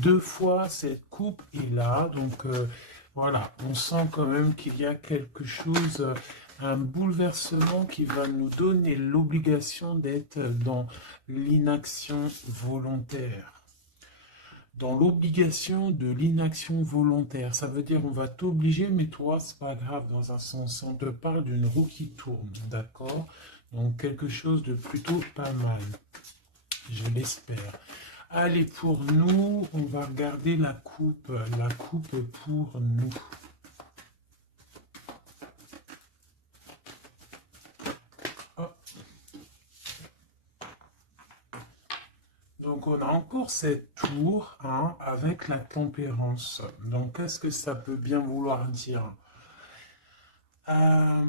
deux fois cette coupe est là, donc voilà, on sent quand même qu'il y a quelque chose, un bouleversement qui va nous donner l'obligation d'être dans l'inaction volontaire. Dans l'obligation de l'inaction volontaire, ça veut dire on va t'obliger, mais toi, c'est pas grave dans un sens. On te parle d'une roue qui tourne, d'accord? Donc quelque chose de plutôt pas mal, je l'espère. Allez, pour nous, on va regarder la coupe pour nous. Hop. Donc, on a encore cette tour hein, avec la tempérance. Donc, qu'est-ce que ça peut bien vouloir dire? Là,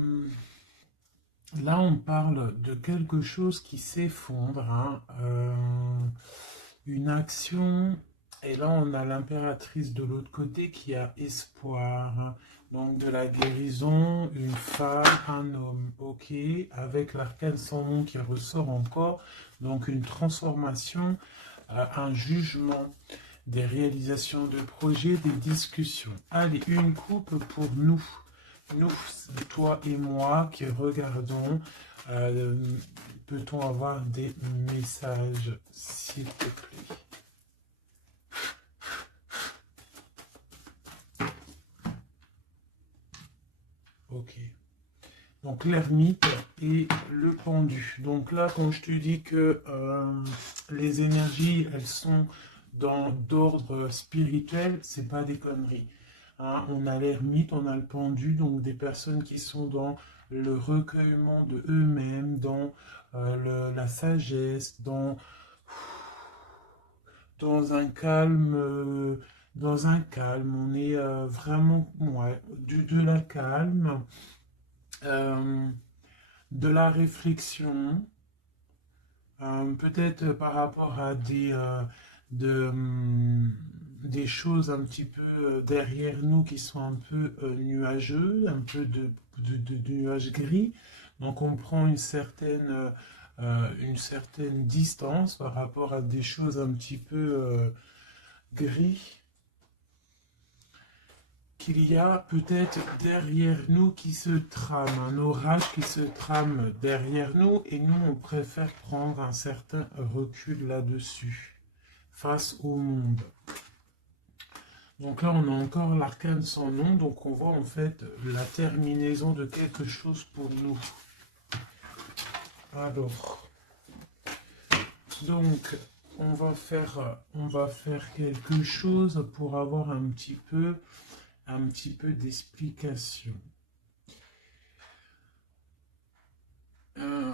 on parle de quelque chose qui s'effondre, hein, une action, et là, on a l'impératrice de l'autre côté qui a espoir, hein. Donc de la guérison, une femme, un homme, ok, avec l'arcane sans nom qui ressort encore, donc une transformation, un jugement, des réalisations de projets, des discussions. Allez, une coupe pour nous. Nous, toi et moi qui regardons, euh, peut-on avoir des messages, s'il te plaît? Ok. Donc l'ermite et le pendu. Donc là, quand je te dis que les énergies, elles sont d'ordre spirituel, c'est pas des conneries. Hein, on a l'ermite, on a le pendu, donc des personnes qui sont dans le recueillement de eux-mêmes, dans la sagesse, dans un calme, on est vraiment, ouais, de la calme, euh, de la réflexion, peut-être par rapport à des choses un petit peu derrière nous qui sont un peu nuageux, un peu de nuages gris. Donc on prend une certaine distance par rapport à des choses un petit peu gris qu'il y a peut-être derrière nous qui se trame, un orage qui se trame derrière nous et nous on préfère prendre un certain recul là-dessus, face au monde. Donc là on a encore l'arcane sans nom, donc on voit en fait la terminaison de quelque chose pour nous. Alors, donc on va faire quelque chose pour avoir un petit peu d'explication. Euh,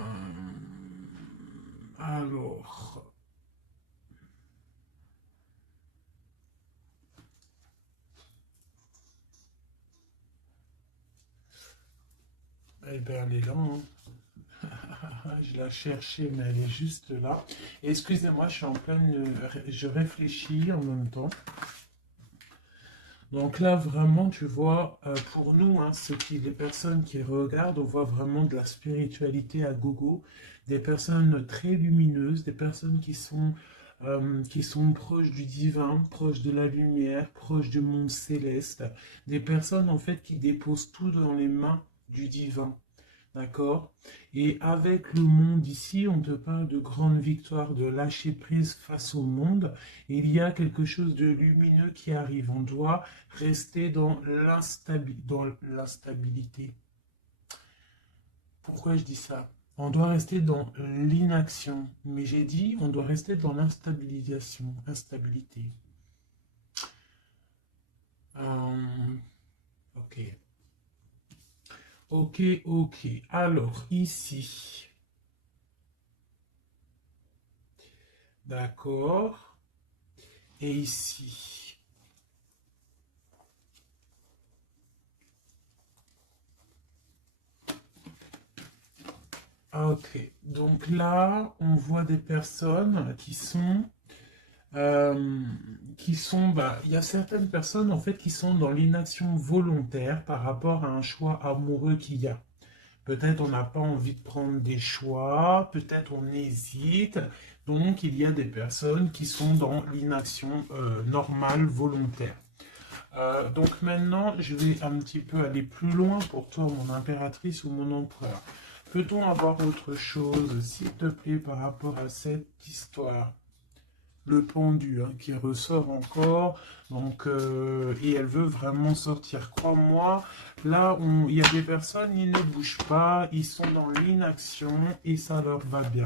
alors, eh bien, elle est là, hein. Je la cherchais, mais elle est juste là. Excusez-moi, je suis en pleine... Je réfléchis en même temps. Donc là, vraiment, tu vois, pour nous, hein, les personnes qui regardent, on voit vraiment de la spiritualité à gogo, des personnes très lumineuses, des personnes qui sont proches du divin, proches de la lumière, proches du monde céleste, des personnes en fait qui déposent tout dans les mains du divin. D'accord? Et avec le monde ici, on te parle de grande victoire, de lâcher prise face au monde. Et il y a quelque chose de lumineux qui arrive. On doit rester dans l'instabilité. Pourquoi je dis ça? On doit rester dans l'inaction. Mais j'ai dit, on doit rester dans l'instabilisation, instabilité. Ok. Ok, ok. Alors, ici. D'accord. Et ici. Ok. Donc là, on voit des personnes bah, il y a certaines personnes en fait qui sont dans l'inaction volontaire par rapport à un choix amoureux qu'il y a. Peut-être on n'a pas envie de prendre des choix, peut-être on hésite, Donc, il y a des personnes qui sont dans l'inaction normale, volontaire. Donc maintenant, je vais un petit peu aller plus loin pour toi, mon impératrice ou mon empereur. Peut-on avoir autre chose, s'il te plaît, par rapport à cette histoire? Le pendu hein, qui ressort encore, donc et elle veut vraiment sortir. Crois-moi, là, il y a des personnes, ils ne bougent pas, ils sont dans l'inaction et ça leur va bien.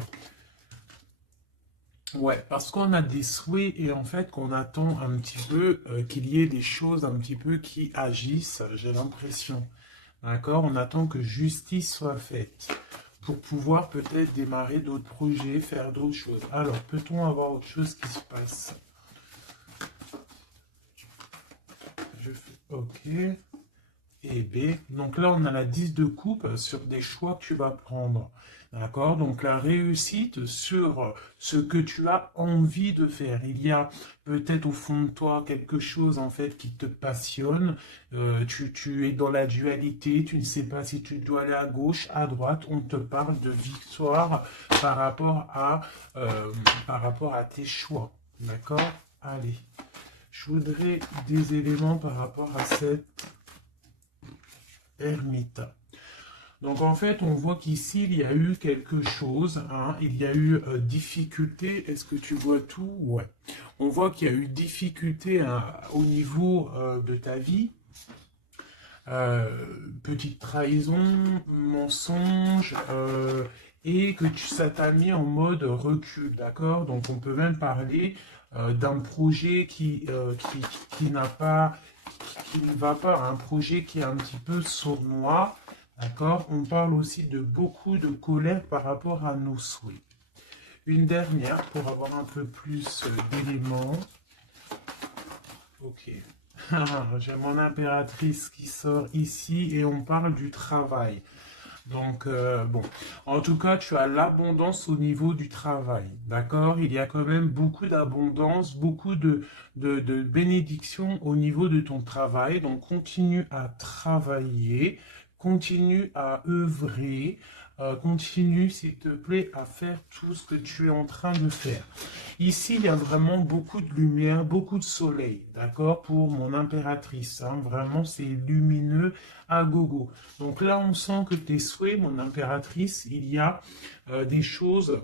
Ouais, parce qu'on a des souhaits et en fait qu'on attend un petit peu qu'il y ait des choses un petit peu qui agissent, j'ai l'impression. D'accord? On attend que justice soit faite pour pouvoir peut-être démarrer d'autres projets, faire d'autres choses. Alors, peut-on avoir autre chose qui se passe? Je fais OK. Et B. Donc là, on a la 10 de coupe sur des choix que tu vas prendre. D'accord? Donc la réussite sur ce que tu as envie de faire. Il y a peut-être au fond de toi quelque chose en fait qui te passionne. Tu es dans la dualité, tu ne sais pas si tu dois aller à gauche, à droite. On te parle de victoire par rapport à tes choix. D'accord? Allez. Je voudrais des éléments par rapport à cette ermite. Donc en fait, on voit qu'ici, il y a eu quelque chose, hein, il y a eu difficulté, est-ce que tu vois tout? Ouais. On voit qu'il y a eu difficulté hein, au niveau de ta vie, euh, petite trahison, mensonge, et que ça t'a mis en mode recul, d'accord? Donc on peut même parler d'un projet qui n'a pas, qui ne va pas, un projet qui est un petit peu sournois, d'accord? On parle aussi de beaucoup de colère par rapport à nos souhaits. Une dernière pour avoir un peu plus d'éléments. Ok. J'ai mon impératrice qui sort ici et on parle du travail. Donc, bon, en tout cas, tu as l'abondance au niveau du travail, d'accord? Il y a quand même beaucoup d'abondance, beaucoup de bénédictions au niveau de ton travail. Donc, continue à travailler, continue à œuvrer, continue, s'il te plaît, à faire tout ce que tu es en train de faire. Ici, il y a vraiment beaucoup de lumière, beaucoup de soleil, d'accord? Pour mon impératrice, hein. Vraiment, c'est lumineux à gogo. Donc là, on sent que tes souhaits, mon impératrice, il y a des choses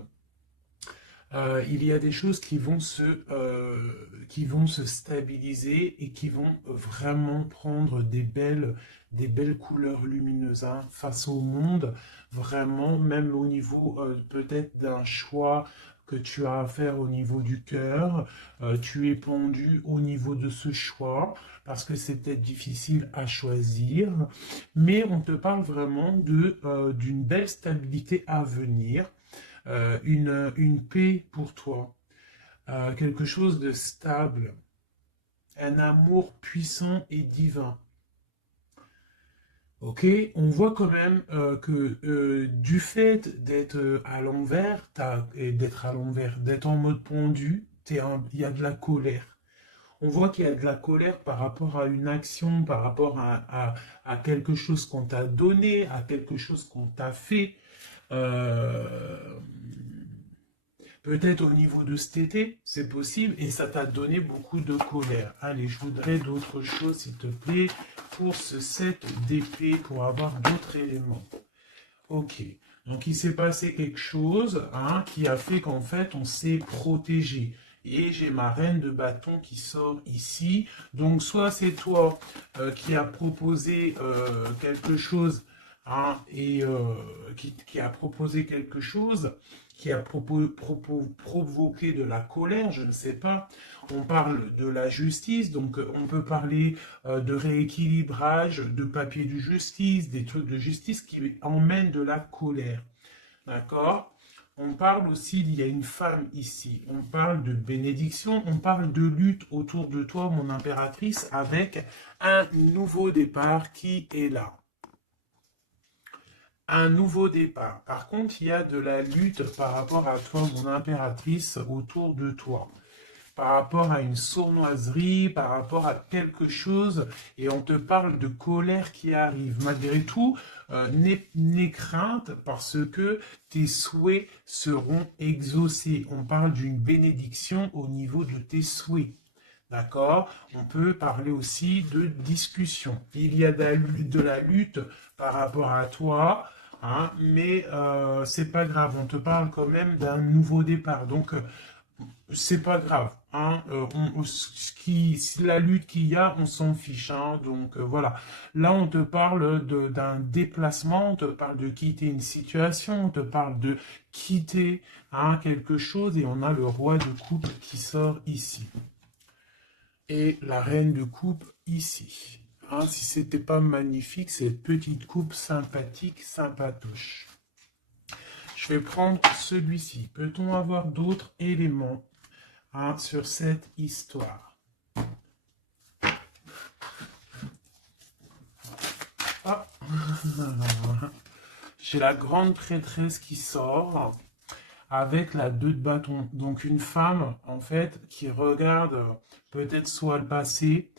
qui vont se stabiliser et qui vont vraiment prendre des belles couleurs lumineuses hein, face au monde, vraiment, même au niveau peut-être d'un choix que tu as à faire au niveau du cœur, tu es pendu au niveau de ce choix, parce que c'est peut-être difficile à choisir, mais on te parle vraiment d'une belle stabilité à venir, une paix pour toi, quelque chose de stable, un amour puissant et divin. Ok, on voit quand même que du fait d'être à l'envers, d'être en mode pendu, il y a de la colère. On voit qu'il y a de la colère par rapport à une action, par rapport à quelque chose qu'on t'a donné, à quelque chose qu'on t'a fait. Euh, Peut-être au niveau de cet été, c'est possible, et ça t'a donné beaucoup de colère. Allez, je voudrais d'autres choses, s'il te plaît, pour ce set d'épée, pour avoir d'autres éléments. Ok, donc il s'est passé quelque chose hein, qui a fait qu'en fait, on s'est protégé. Et j'ai ma reine de bâton qui sort ici. Donc soit c'est toi qui as proposé quelque chose hein, et qui a proposé quelque chose, qui a provoqué de la colère, je ne sais pas. On parle de la justice, donc on peut parler de rééquilibrage, de papier de justice, des trucs de justice qui emmènent de la colère. D'accord? On parle aussi, il y a une femme ici, on parle de bénédiction, on parle de lutte autour de toi, mon impératrice, avec un nouveau départ qui est là. Un nouveau départ. Par contre, il y a de la lutte par rapport à toi, mon impératrice, autour de toi. par rapport à une sournoiserie, par rapport à quelque chose, et on te parle de colère qui arrive. Malgré tout, n'aie crainte parce que tes souhaits seront exaucés. On parle d'une bénédiction au niveau de tes souhaits. D'accord? On peut parler aussi de discussion. Il y a de la lutte par rapport à toi, hein, mais c'est pas grave. On te parle quand même d'un nouveau départ. Donc, c'est pas grave. Hein, la lutte qu'il y a, on s'en fiche. Hein, donc, voilà. Là, on te parle d'un déplacement, on te parle de quitter une situation, on te parle de quitter hein, quelque chose, et on a le roi de coupe qui sort ici. Et la reine de coupe ici. Hein, si c'était pas magnifique, cette petite coupe sympathique, sympatoche. Je vais prendre celui-ci. Peut-on avoir d'autres éléments hein, sur cette histoire? Ah. J'ai la grande prêtresse qui sort avec la 2 de bâton. Donc une femme, en fait, qui regarde peut-être soit le passé.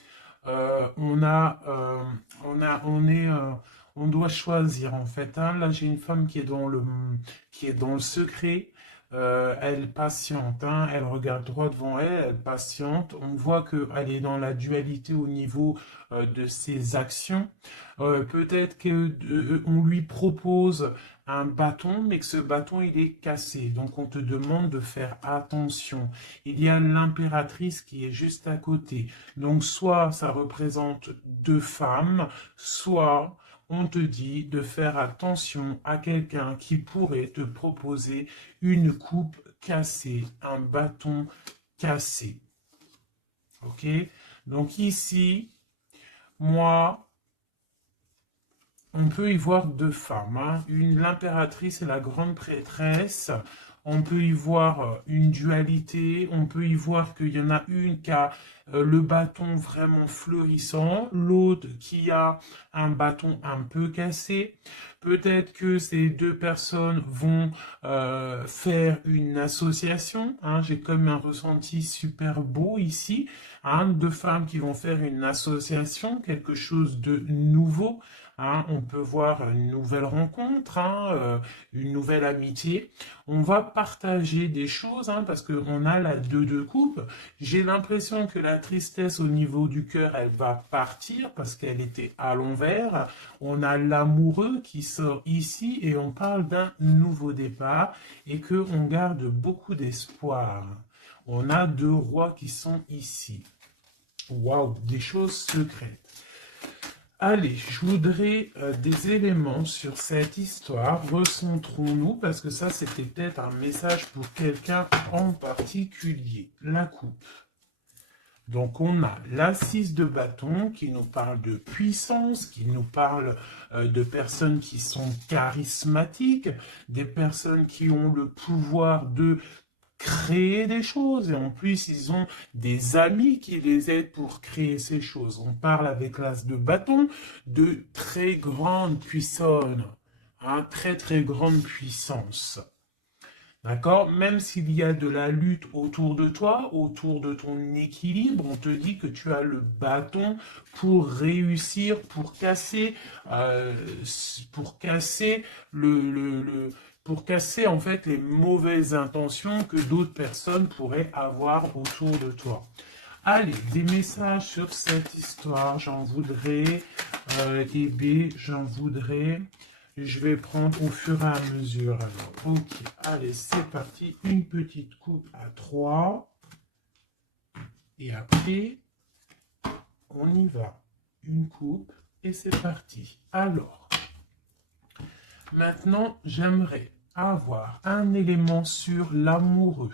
On doit choisir, en fait. Hein. Là, j'ai une femme qui est dans le secret. Elle patiente, hein. Elle regarde droit devant elle, elle patiente. On voit qu'elle est dans la dualité au niveau de ses actions. Peut-être qu'on lui propose un bâton, mais que ce bâton, il est cassé. Donc, on te demande de faire attention. Il y a l'impératrice qui est juste à côté. Donc, soit ça représente 2 femmes, soit on te dit de faire attention à quelqu'un qui pourrait te proposer une coupe cassée, un bâton cassé. Ok? Donc, ici, moi, on peut y voir 2 femmes, hein. L'impératrice et la grande prêtresse. On peut y voir une dualité, on peut y voir qu'il y en a une qui a le bâton vraiment fleurissant, l'autre qui a un bâton un peu cassé. Peut-être que ces 2 personnes vont faire une association. Hein. J'ai comme un ressenti super beau ici. Hein, 2 femmes qui vont faire une association, quelque chose de nouveau. Hein, on peut voir une nouvelle rencontre, hein, une nouvelle amitié. On va partager des choses hein, parce qu'on a la 2 de coupe. J'ai l'impression que la tristesse au niveau du cœur, elle va partir parce qu'elle était à l'envers. On a l'amoureux qui sort ici et on parle d'un nouveau départ et qu'on garde beaucoup d'espoir. On a 2 rois qui sont ici. Waouh, des choses secrètes. Allez, je voudrais des éléments sur cette histoire. Recentrons-nous, parce que ça, c'était peut-être un message pour quelqu'un en particulier. La coupe. Donc, on a la 6 de bâton qui nous parle de puissance, qui nous parle de personnes qui sont charismatiques, des personnes qui ont le pouvoir de créer des choses, et en plus ils ont des amis qui les aident pour créer ces choses. On parle avec l'as de bâton de très grande puissance, hein, très très grande puissance. D'accord? Même s'il y a de la lutte autour de toi, autour de ton équilibre, on te dit que tu as le bâton pour réussir, pour casser pour casser en fait les mauvaises intentions que d'autres personnes pourraient avoir autour de toi. Allez, des messages sur cette histoire, j'en voudrais, j'en voudrais. Je vais prendre au fur et à mesure. Alors, ok, allez, c'est parti. Une petite coupe à 3. Et après, on y va. Une coupe et c'est parti. Alors, maintenant, j'aimerais avoir un élément sur l'amoureux.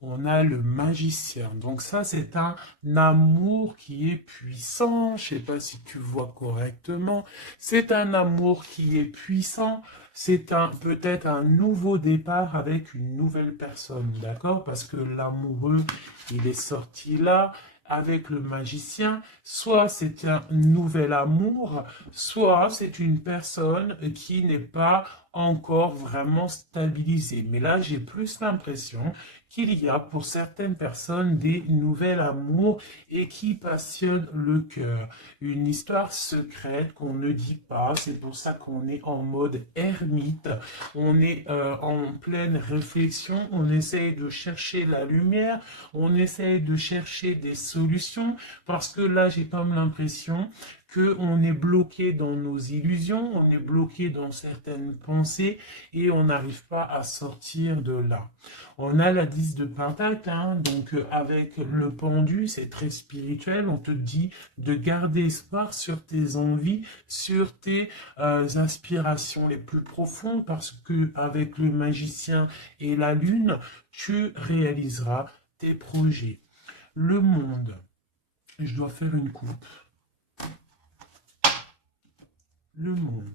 On a le magicien. Donc ça, c'est un amour qui est puissant. Je ne sais pas si tu vois correctement. C'est un amour qui est puissant. C'est peut-être un nouveau départ avec une nouvelle personne. D'accord? Parce que l'amoureux, il est sorti là avec le magicien. Soit c'est un nouvel amour, soit c'est une personne qui n'est pas encore vraiment stabilisée. Mais là, j'ai plus l'impression qu'il y a pour certaines personnes des nouvelles amours et qui passionnent le cœur. Une histoire secrète qu'on ne dit pas, c'est pour ça qu'on est en mode ermite, on est en pleine réflexion, on essaye de chercher la lumière, on essaye de chercher des solutions, parce que là j'ai comme l'impression qu'on est bloqué dans nos illusions, on est bloqué dans certaines pensées et on n'arrive pas à sortir de là. On a la 10 de Pentacle, hein, donc avec le pendu, c'est très spirituel, on te dit de garder espoir sur tes envies, sur tes aspirations les plus profondes, parce que avec le magicien et la lune, tu réaliseras tes projets. Le monde, je dois faire une coupe. Le monde.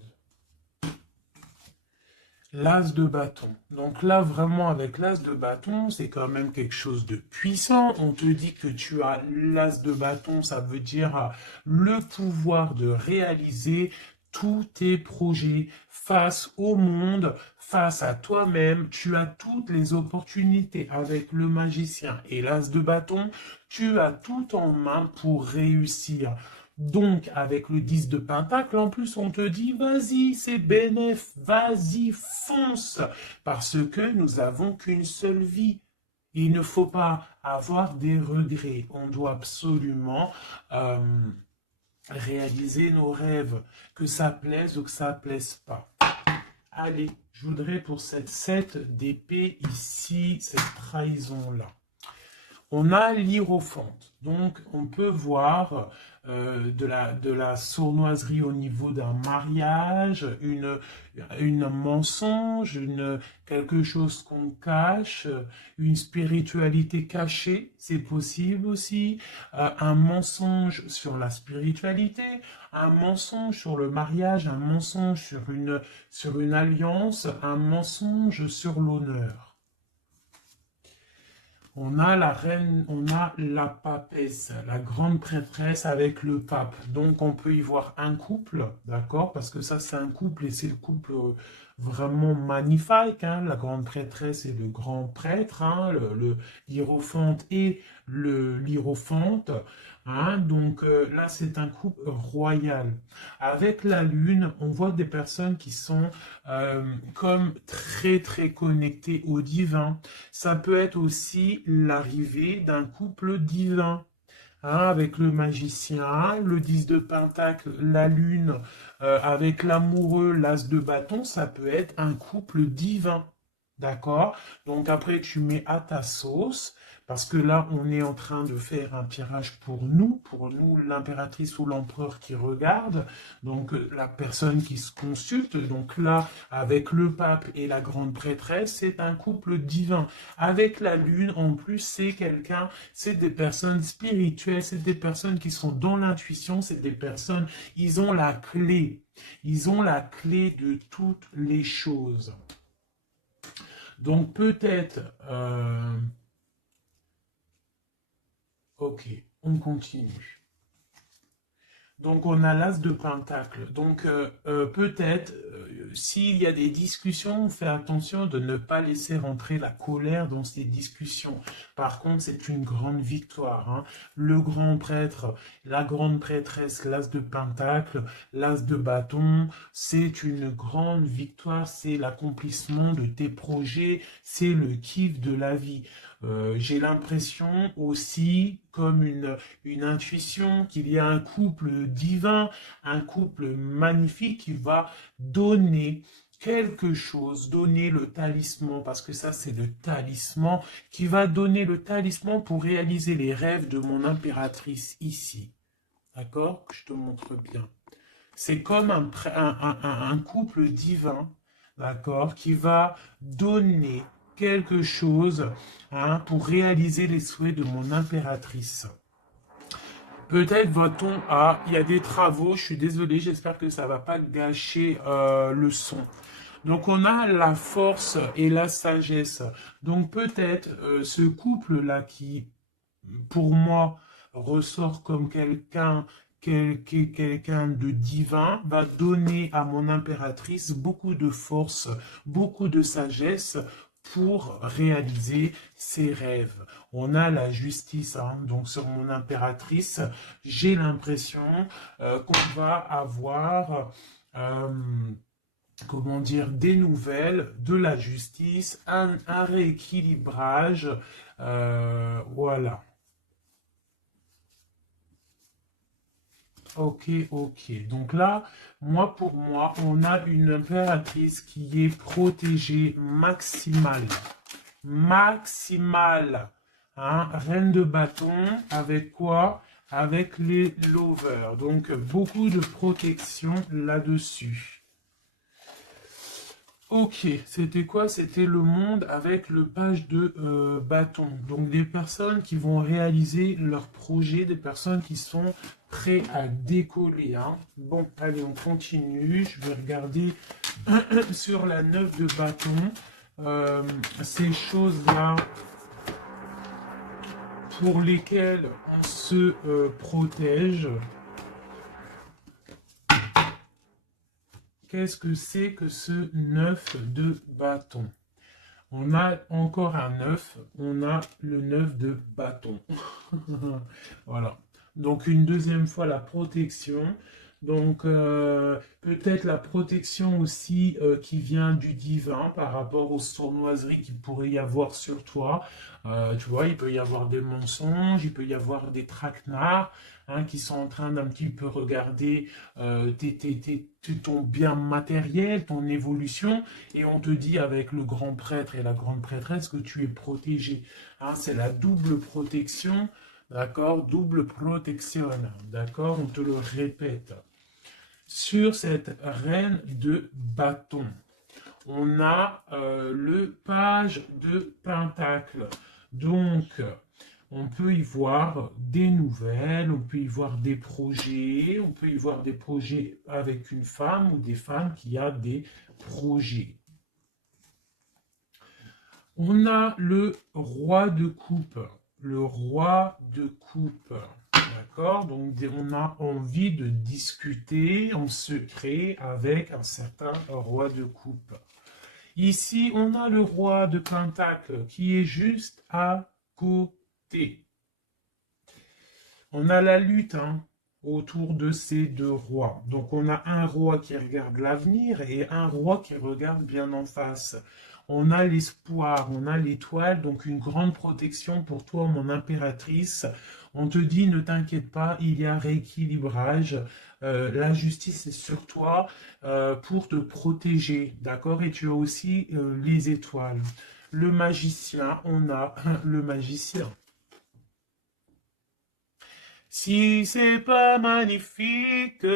L'as de bâton. Donc là, vraiment, avec l'as de bâton, c'est quand même quelque chose de puissant. On te dit que tu as l'as de bâton, ça veut dire le pouvoir de réaliser tous tes projets face au monde, face à toi-même. Tu as toutes les opportunités avec le magicien et l'as de bâton. Tu as tout en main pour réussir. Donc, avec le 10 de Pentacle, en plus, on te dit, vas-y, c'est bénéf, vas-y, fonce, parce que nous avons qu'une seule vie. Il ne faut pas avoir des regrets. On doit absolument réaliser nos rêves, que ça plaise ou que ça plaise pas. Allez, je voudrais pour cette 7 d'épée ici, cette trahison-là. On a l'hiérophante, donc on peut voir de la sournoiserie au niveau d'un mariage, une mensonge, quelque chose qu'on cache, une spiritualité cachée, c'est possible aussi, un mensonge sur la spiritualité, un mensonge sur le mariage, un mensonge sur une alliance, un mensonge sur l'honneur. On a la reine, on a la papesse, la grande prêtresse avec le pape. Donc on peut y voir un couple, d'accord? Parce que ça c'est un couple et c'est le couple vraiment magnifique, hein? La grande prêtresse et le grand prêtre, hein? Le hiérophante et l'hiérophante. Hein? Donc là c'est un couple royal. Avec la lune, on voit des personnes qui sont comme très très connectées au divin. Ça peut être aussi l'arrivée d'un couple divin. Hein, avec le magicien, le 10 de Pentacle, la lune, avec l'amoureux, l'as de bâton, ça peut être un couple divin. D'accord? Donc après, tu mets à ta sauce, parce que là, on est en train de faire un tirage pour nous, l'impératrice ou l'empereur qui regarde, donc la personne qui se consulte. Donc là, avec le pape et la grande prêtresse, c'est un couple divin. Avec la lune, en plus, c'est des personnes spirituelles, c'est des personnes qui sont dans l'intuition, c'est des personnes, ils ont la clé de toutes les choses. Donc peut-être, ok, on continue. Donc on a l'as de Pentacle. Donc peut-être, s'il y a des discussions, fais attention de ne pas laisser rentrer la colère dans ces discussions. Par contre, c'est une grande victoire. Hein. Le grand prêtre, la grande prêtresse, l'as de Pentacle, l'as de bâton, c'est une grande victoire, c'est l'accomplissement de tes projets, c'est le kiff de la vie. J'ai l'impression aussi, comme une intuition, qu'il y a un couple divin, un couple magnifique qui va donner quelque chose, donner le talisman, parce que ça c'est le talisman, qui va donner le talisman pour réaliser les rêves de mon impératrice ici. D'accord? Je te montre bien. C'est comme un couple divin, d'accord, qui va donner quelque chose hein, pour réaliser les souhaits de mon impératrice. Peut-être va-t-on à... Il y a des travaux, je suis désolé, j'espère que ça ne va pas gâcher le son. Donc on a la force et la sagesse. Donc peut-être ce couple-là qui, pour moi, ressort comme quelqu'un de divin, va donner à mon impératrice beaucoup de force, beaucoup de sagesse pour réaliser ses rêves. On a la justice, hein, donc sur mon impératrice, j'ai l'impression qu'on va avoir, comment dire, des nouvelles de la justice, un rééquilibrage, voilà. Ok, ok. Donc là, pour moi, on a une impératrice qui est protégée maximale. Maximale. Hein? Reine de bâton, avec quoi? Avec les lovers. Donc, beaucoup de protection là-dessus. Ok, c'était quoi? C'était le monde avec le page de bâton. Donc des personnes qui vont réaliser leurs projets, des personnes qui sont prêts à décoller. Hein. Bon, allez, on continue. Je vais regarder sur la 9 de bâton. Ces choses-là pour lesquelles on se protège. Qu'est-ce que c'est que ce 9 de bâton? On a encore un 9, on a le 9 de bâton. Voilà. Donc une deuxième fois la protection. Donc peut-être la protection aussi qui vient du divin par rapport aux sournoiseries qu'il pourrait y avoir sur toi. Tu vois, il peut y avoir des mensonges, il peut y avoir des traquenards hein, qui sont en train d'un petit peu regarder ton bien matériel, ton évolution, et on te dit avec le grand prêtre et la grande prêtresse que tu es protégé. Hein, c'est la double protection. D'accord? Double protection. D'accord? On te le répète. Sur cette reine de bâton, on a le page de pentacle. Donc, on peut y voir des nouvelles, on peut y voir des projets, on peut y voir des projets avec une femme ou des femmes qui a des projets. On a le roi de coupe. Le roi de coupe. D'accord? Donc, on a envie de discuter en secret avec un certain roi de coupe. Ici, on a le roi de pentacle qui est juste à côté. On a la lutte hein, autour de ces deux rois. Donc, on a un roi qui regarde l'avenir et un roi qui regarde bien en face. On a l'espoir, on a l'étoile, donc une grande protection pour toi, mon impératrice. On te dit, ne t'inquiète pas, il y a rééquilibrage. La justice est sur toi pour te protéger, d'accord? Et tu as aussi les étoiles. Le magicien, on a le magicien. Si c'est pas magnifique,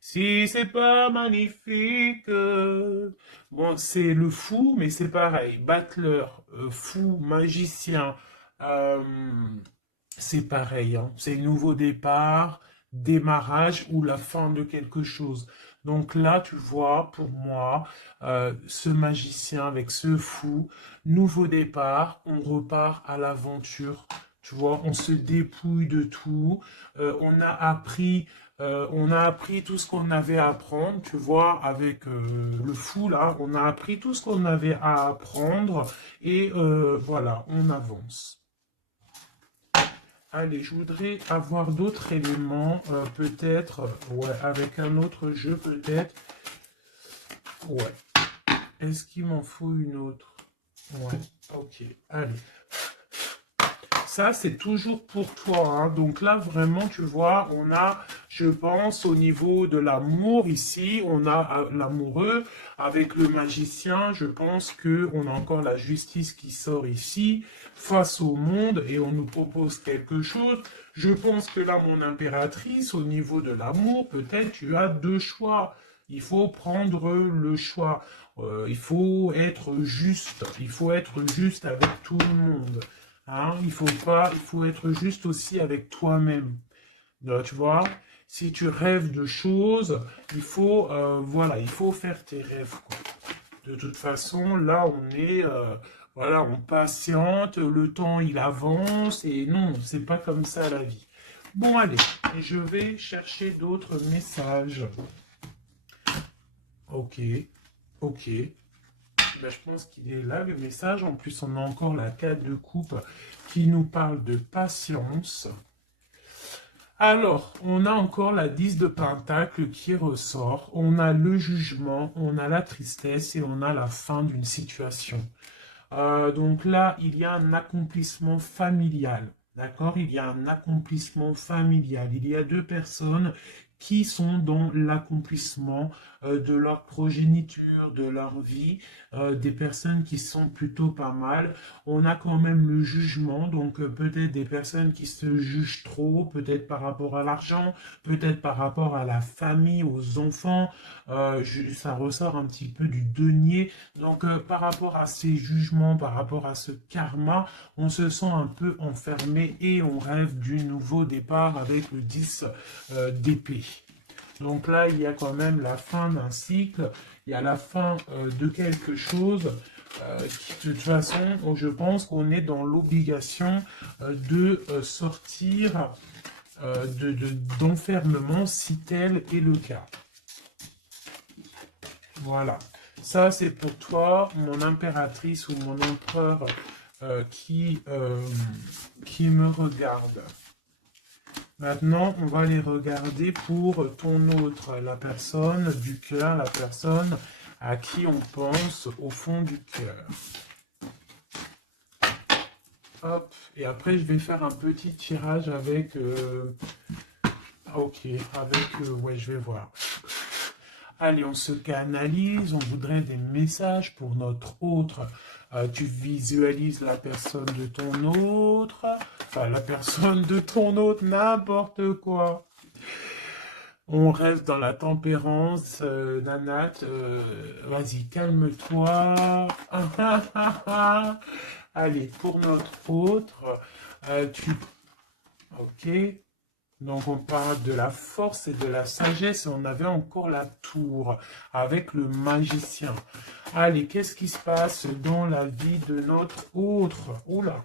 si c'est pas magnifique. Bon, c'est le fou, mais c'est pareil. Battleur, fou, magicien, euh, c'est pareil. Hein. C'est nouveau départ, démarrage ou la fin de quelque chose. Donc là, tu vois, pour moi, ce magicien avec ce fou, nouveau départ, on repart à l'aventure. Tu vois, on se dépouille de tout. On a appris tout ce qu'on avait à apprendre. Tu vois, avec le fou là, on a appris tout ce qu'on avait à apprendre et voilà, on avance. Allez, je voudrais avoir d'autres éléments, peut-être, ouais, avec un autre jeu, peut-être. Ouais. Est-ce qu'il m'en faut une autre? Ouais, ok, allez. Ça, c'est toujours pour toi. Hein. Donc là, vraiment, tu vois, on a, je pense, au niveau de l'amour ici, on a l'amoureux avec le magicien. Je pense qu'on a encore la justice qui sort ici face au monde et on nous propose quelque chose. Je pense que là, mon impératrice, au niveau de l'amour, peut-être tu as deux choix. Il faut prendre le choix. Il faut être juste. Il faut être juste avec tout le monde. Hein, il faut être juste aussi avec toi-même. Tu vois, si tu rêves de choses, voilà, il faut faire tes rêves. Quoi. De toute façon, là, voilà, on patiente, le temps, il avance, et non, c'est pas comme ça la vie. Bon, allez, je vais chercher d'autres messages. Ok, ok. Ben, je pense qu'il est là, le message. En plus, on a encore la 4 de coupe qui nous parle de patience. Alors, on a encore la 10 de pentacle qui ressort. On a le jugement, on a la tristesse et on a la fin d'une situation. Donc là, il y a un accomplissement familial. D'accord? Il y a un accomplissement familial. Il y a deux personnes qui sont dans l'accomplissement de leur progéniture, de leur vie, des personnes qui sont plutôt pas mal. On a quand même le jugement, donc peut-être des personnes qui se jugent trop, peut-être par rapport à l'argent, peut-être par rapport à la famille, aux enfants. Ça ressort un petit peu du denier. Donc par rapport à ces jugements, par rapport à ce karma, on se sent un peu enfermé et on rêve du nouveau départ avec le 10 d'épée. Donc là, il y a quand même la fin d'un cycle, il y a la fin de quelque chose qui, de toute façon, je pense qu'on est dans l'obligation de sortir d'enfermement si tel est le cas. Voilà. Ça, c'est pour toi, mon impératrice ou mon empereur qui me regarde. Maintenant, on va les regarder pour ton autre, la personne du cœur, la personne à qui on pense au fond du cœur. Hop, et après je vais faire un petit tirage avec... ok, avec... ouais, je vais voir. Allez, on se canalise, on voudrait des messages pour notre autre. Tu visualises la personne de ton autre, enfin la personne de ton autre, n'importe quoi. On reste dans la tempérance, Nanat, vas-y, calme-toi. Allez, pour notre autre, ok. Donc on parle de la force et de la sagesse. On avait encore la tour avec le magicien. Allez, qu'est-ce qui se passe dans la vie de notre autre? Oula.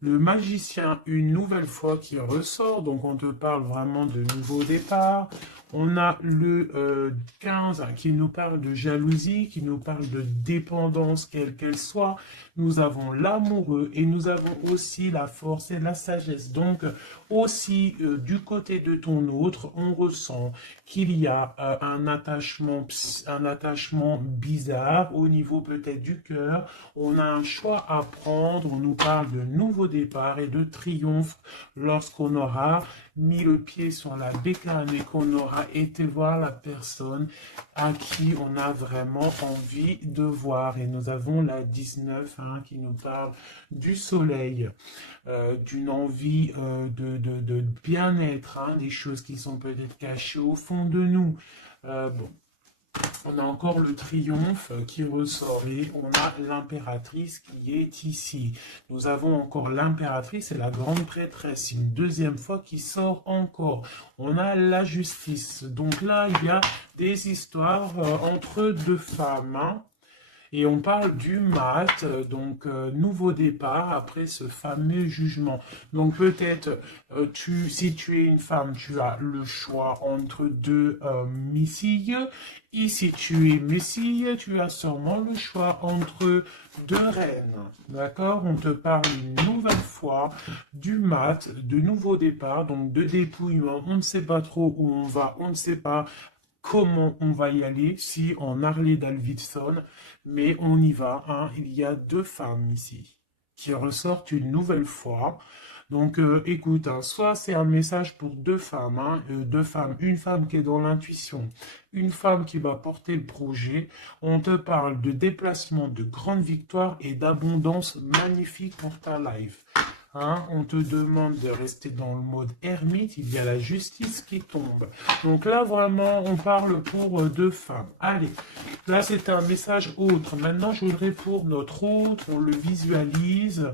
Le magicien, une nouvelle fois qui ressort. Donc on te parle vraiment de nouveau départ. On a le 15 qui nous parle de jalousie, qui nous parle de dépendance, quelle qu'elle soit. Nous avons l'amoureux et nous avons aussi la force et la sagesse. Donc aussi du côté de ton autre, on ressent qu'il y a un attachement bizarre au niveau peut-être du cœur. On a un choix à prendre. On nous parle de nouveau départ et de triomphe lorsqu'on aura mis le pied sur la bécane et qu'on aura été voir la personne à qui on a vraiment envie de voir. Et nous avons la 19 qui nous parle du soleil, d'une envie de bien-être, des choses qui sont peut-être cachées au fond de nous. Bon. On a encore le triomphe qui ressort et on a l'impératrice qui est ici. Nous avons encore l'impératrice et la grande prêtresse, une deuxième fois qui sort encore. On a la justice. Donc là, il y a des histoires entre deux femmes. Et on parle du mat, donc nouveau départ après ce fameux jugement. Donc peut-être, si tu es une femme, tu as le choix entre deux missiles. Et si tu es missile, tu as sûrement le choix entre deux reines. D'accord? On te parle une nouvelle fois du mat, de nouveau départ, donc de dépouillement. On ne sait pas trop où on va, on ne sait pas comment on va y aller, si en Harley Davidson, mais on y va. Il y a deux femmes ici qui ressortent une nouvelle fois. Donc écoute, soit c'est un message pour deux femmes, une femme qui est dans l'intuition, une femme qui va porter le projet. On te parle de déplacement, de grande victoire et d'abondance magnifique pour ta life. On te demande de rester dans le mode ermite, il y a la justice qui tombe. Donc là, vraiment, on parle pour deux femmes. Allez, là, c'est un message autre. Maintenant, je voudrais pour notre autre, on le visualise.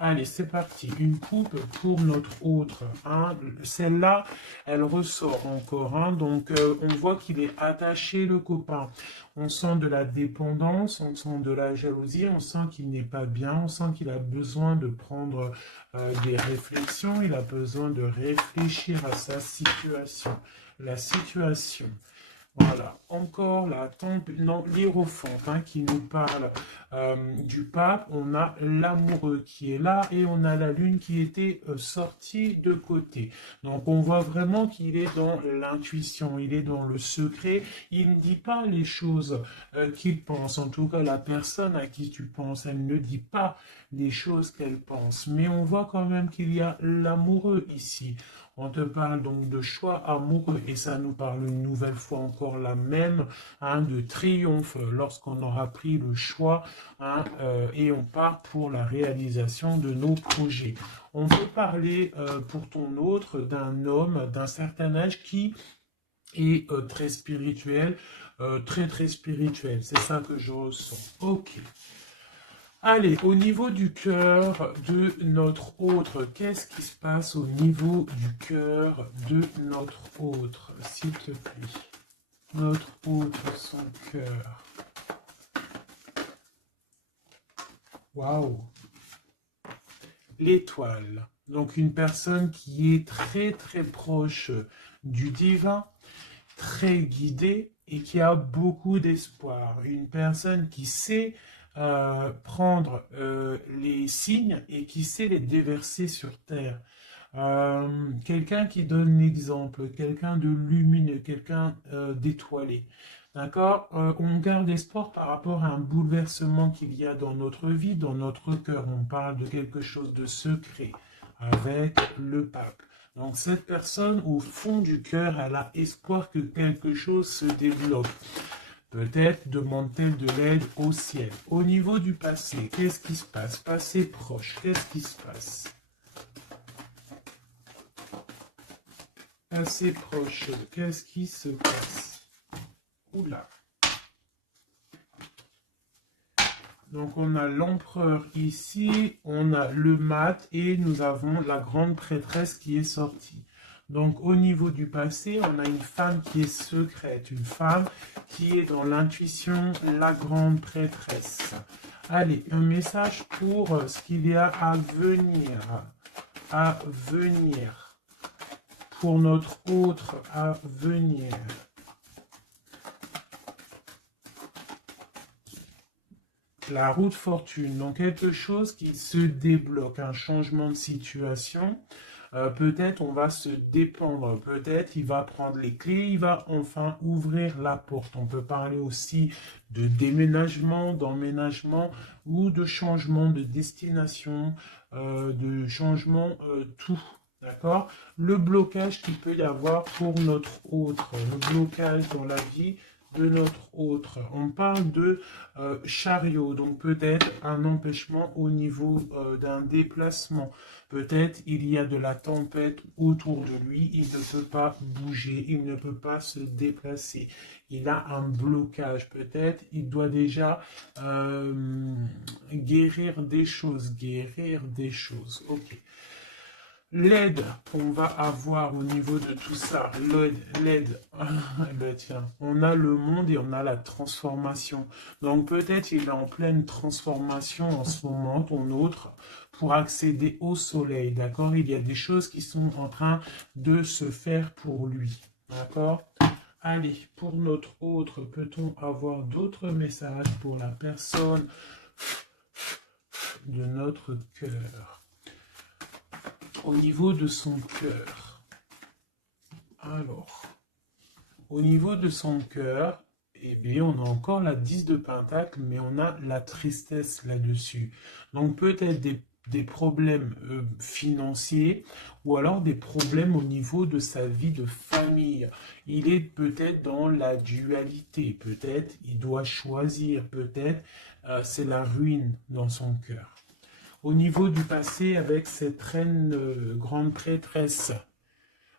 Allez, c'est parti. Une coupe pour notre autre. Celle-là, elle ressort encore. Donc, on voit qu'il est attaché, le copain. On sent de la dépendance, on sent de la jalousie, on sent qu'il n'est pas bien, on sent qu'il a besoin de prendre des réflexions, il a besoin de réfléchir à sa situation. La situation. Voilà, encore la temple, non, l'Hiérophante qui nous parle du pape. On a l'amoureux qui est là et on a la lune qui était sortie de côté. Donc on voit vraiment qu'il est dans l'intuition, il est dans le secret. Il ne dit pas les choses qu'il pense. En tout cas, la personne à qui tu penses, elle ne dit pas les choses qu'elle pense. Mais on voit quand même qu'il y a l'amoureux ici. On te parle donc de choix amoureux et ça nous parle une nouvelle fois encore la même de triomphe lorsqu'on aura pris le choix et on part pour la réalisation de nos projets. On peut parler pour ton autre d'un homme d'un certain âge qui est très spirituel, très spirituel. C'est ça que je ressens. Ok. Allez, au niveau du cœur de notre autre, qu'est-ce qui se passe au niveau du cœur de notre autre, s'il te plaît? Notre autre, son cœur. Waouh! L'étoile. Donc une personne qui est très proche du divin, très guidée et qui a beaucoup d'espoir. Une personne qui sait prendre les signes et qui sait les déverser sur terre. Quelqu'un qui donne l'exemple, quelqu'un de lumineux, quelqu'un d'étoilé. D'accord. On garde espoir par rapport à un bouleversement qu'il y a dans notre vie, dans notre cœur. On parle de quelque chose de secret avec le pape. Donc cette personne, au fond du cœur, elle a espoir que quelque chose se développe. Peut-être demande-t-elle de l'aide au ciel. Au niveau du passé, qu'est-ce qui se passe? Passé proche, qu'est-ce qui se passe? Passé proche, qu'est-ce qui se passe? Oula. Donc on a l'empereur ici, on a le mat et nous avons la grande prêtresse qui est sortie. Donc au niveau du passé, on a une femme qui est secrète, une femme qui est dans l'intuition, la grande prêtresse. Allez, un message pour ce qu'il y a à venir, pour notre autre à venir. La roue de fortune, donc quelque chose qui se débloque, un changement de situation. Peut-être on va se dépendre, peut-être il va prendre les clés, il va enfin ouvrir la porte. On peut parler aussi de déménagement, d'emménagement ou de changement de destination, de changement tout. D'accord? Le blocage qu'il peut y avoir pour notre autre, le blocage dans la vie de notre autre. On parle de chariot, donc peut-être un empêchement au niveau d'un déplacement. Peut-être il y a de la tempête autour de lui, il ne peut pas bouger, il ne peut pas se déplacer. Il a un blocage, peut-être il doit déjà guérir des choses. Ok. L'aide qu'on va avoir au niveau de tout ça, l'aide, ben tiens, on a le monde et on a la transformation. Donc peut-être il est en pleine transformation en ce moment, ton autre, pour accéder au soleil, d'accord? Il y a des choses qui sont en train de se faire pour lui, d'accord? Allez, pour notre autre, peut-on avoir d'autres messages pour la personne de notre cœur? Au niveau de son cœur. Alors, au niveau de son cœur, eh bien, on a encore la 10 de Pentacle, mais on a la tristesse là-dessus. Donc, peut-être des problèmes financiers ou alors des problèmes au niveau de sa vie de famille. Il est peut-être dans la dualité, peut-être il doit choisir, peut-être c'est la ruine dans son cœur. Au niveau du passé, avec cette reine grande prêtresse,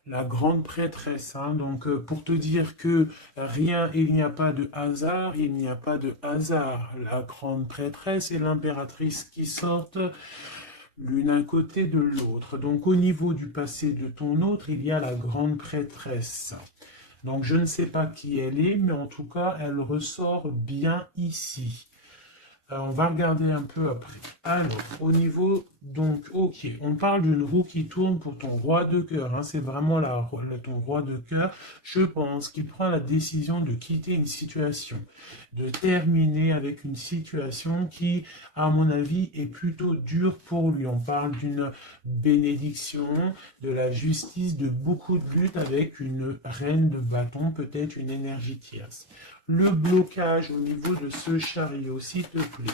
la grande prêtresse, donc pour te dire que rien, il n'y a pas de hasard, il n'y a pas de hasard. La grande prêtresse et l'impératrice qui sortent l'une à côté de l'autre. Donc au niveau du passé de ton autre, il y a la grande prêtresse. Donc je ne sais pas qui elle est, mais en tout cas, elle ressort bien ici. On va regarder un peu après. Alors, au niveau Donc, ok, on parle d'une roue qui tourne pour ton roi de cœur, hein, c'est vraiment ton roi de cœur. Je pense qu'il prend la décision de quitter une situation, de terminer avec une situation qui, à mon avis, est plutôt dure pour lui. On parle d'une bénédiction, de la justice, de beaucoup de luttes avec une reine de bâton, peut-être une énergie tierce. Le blocage au niveau de ce chariot, s'il te plaît.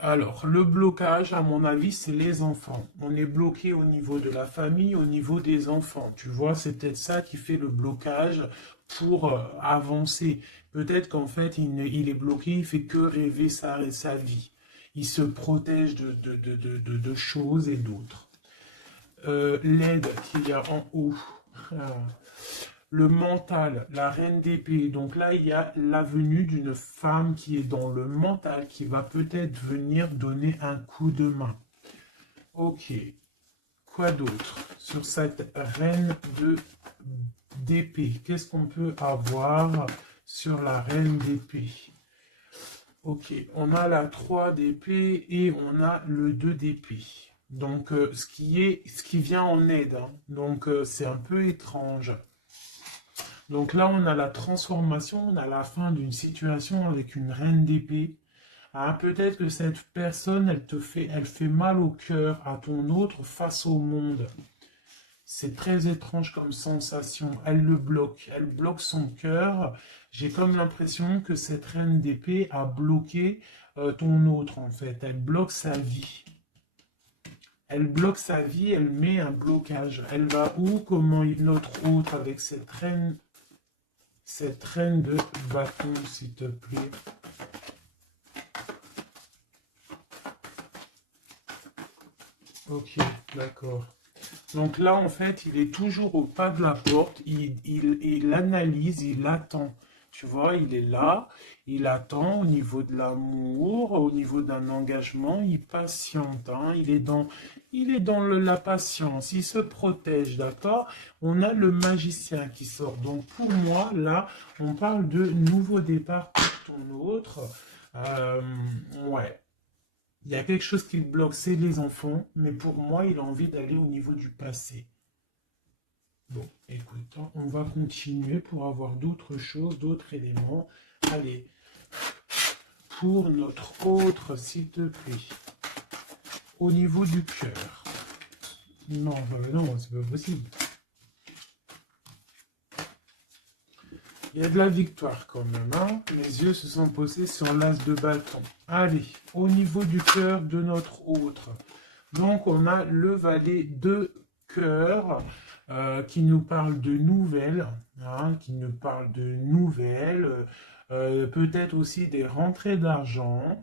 Alors, le blocage, à mon avis, c'est les enfants. On est bloqué au niveau de la famille, au niveau des enfants. Tu vois, c'est peut-être ça qui fait le blocage pour avancer. Peut-être qu'en fait, il est bloqué, il fait que rêver sa vie. Il se protège de choses et d'autres. L'aide qu'il y a en haut. Le mental, la reine d'épée. Donc là, il y a la venue d'une femme qui est dans le mental, qui va peut-être venir donner un coup de main. Ok. Quoi d'autre sur cette reine d'épée? Qu'est-ce qu'on peut avoir sur la reine d'épée? Ok, on a la 3 d'épée et on a le 2 d'épée. Donc, ce qui vient en aide. Hein. Donc, c'est un peu étrange. Donc là, on a la transformation, on a la fin d'une situation avec une reine d'épée. Ah, peut-être que cette personne, elle fait mal au cœur à ton autre face au monde. C'est très étrange comme sensation. Elle bloque son cœur. J'ai comme l'impression que cette reine d'épée a bloqué ton autre en fait. Elle bloque sa vie. Elle bloque sa vie, elle met un blocage. Elle va où? Comment notre autre avec cette reine de bâton, s'il te plaît. Ok, d'accord. Donc là, en fait, il est toujours au pas de la porte. Il analyse, il attend. Tu vois, il est là, il attend au niveau de l'amour, au niveau d'un engagement, il patiente. Hein, il est dans la patience, il se protège, d'accord? On a le magicien qui sort. Donc pour moi, là, on parle de nouveau départ pour ton autre. Ouais. Il y a quelque chose qui le bloque, c'est les enfants, mais pour moi, il a envie d'aller au niveau du passé. Bon, écoute, hein, on va continuer pour avoir d'autres choses, d'autres éléments. Allez, pour notre autre, s'il te plaît, au niveau du cœur. Non, non, c'est pas possible. Il y a de la victoire quand même, hein. Mes yeux se sont posés sur l'as de bâton. Allez, au niveau du cœur de notre autre. Donc, on a le valet de cœur qui nous parle de nouvelles, hein, peut-être aussi des rentrées d'argent,